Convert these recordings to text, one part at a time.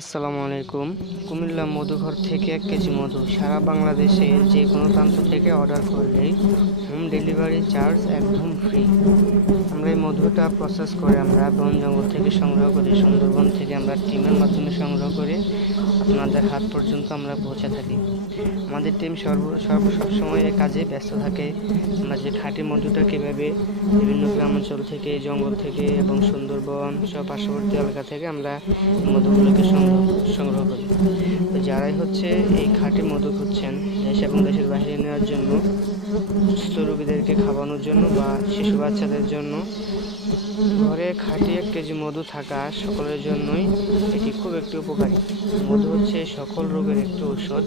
আসসালামু আলাইকুম। কুমিল্লা মধুঘর থেকে এক কেজি মধু সারা বাংলাদেশে যে কোনো প্রান্ত থেকে অর্ডার করলেই হোম ডেলিভারি চার্জ একদম ফ্রি। আমরা এই মধুটা প্রসেস করে আমরা বন জঙ্গল থেকে সংগ্রহ করি, সুন্দরবন থেকে আমরা টিমের মাধ্যমে সংগ্রহ করে আপনাদের হাত পর্যন্ত আমরা পৌঁছে থাকি। আমাদের টিম সর্ব সর্ব সবসময় কাজে ব্যস্ত থাকে। আমরা যে খাঁটি মধুটা কীভাবে বিভিন্ন গ্রামাঞ্চল থেকে, জঙ্গল থেকে এবং সুন্দরবন সব পার্শ্ববর্তী এলাকা থেকে আমরা মধুগুলোকে সংগ্রহ সংগ্রহ করি তো যারাই হচ্ছে এই খাঁটি মধু খুঁজছেন দেশ এবং দেশের বাইরে নেওয়ার জন্য সুস্থ রোগীদেরকে খাওয়ানোর জন্য বা শিশু বাচ্চাদের জন্য। ঘরে খাঁটি এক কেজি মধু থাকা সকলের জন্যই এটি খুব একটি উপকারী। মধু হচ্ছে সকল রোগের একটি ঔষধ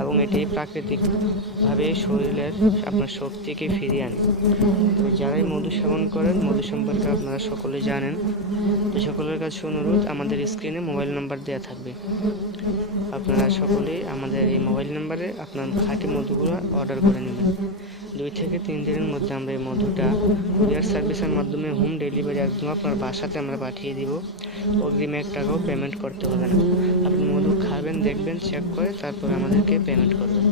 এবং এটি প্রাকৃতিকভাবে শরীরের আপনার শক্তিকে ফিরিয়ে আনে। তো যারাই মধু সেবন করেন, মধু সম্পর্কে আপনারা সকলে জানেন। তো সকলের কাছে অনুরোধ, আমাদের স্ক্রিনে মোবাইল নাম্বার দেওয়া থাকবে। আপনারা সকলেই আমাদের এই মোবাইল নাম্বারে আপনার খাঁটি মধুগুলো অর্ডার করে নেবেন। দুই থেকে তিন দিনের মধ্যে আমরা এই মধুটা কুরিয়ার সার্ভিসের মাধ্যমে হোম ডেলিভারি একদম আপনার বাসাতে আমরা পাঠিয়ে দিব। অগ্রিম এক টাকাও পেমেন্ট করতে হবে না। আপনি মধু খাবেন, দেখবেন চেক করে তারপর আমাদেরকে পেমেন্ট করবেন।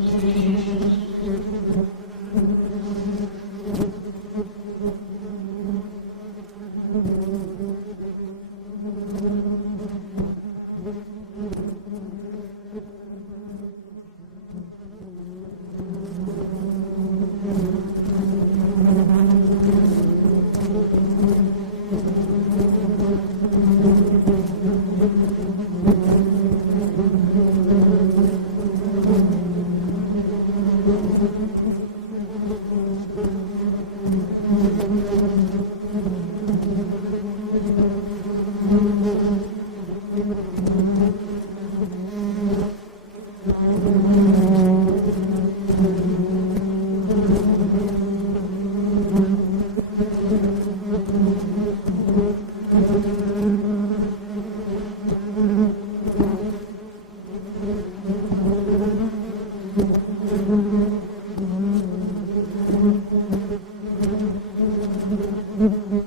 Mm-hmm.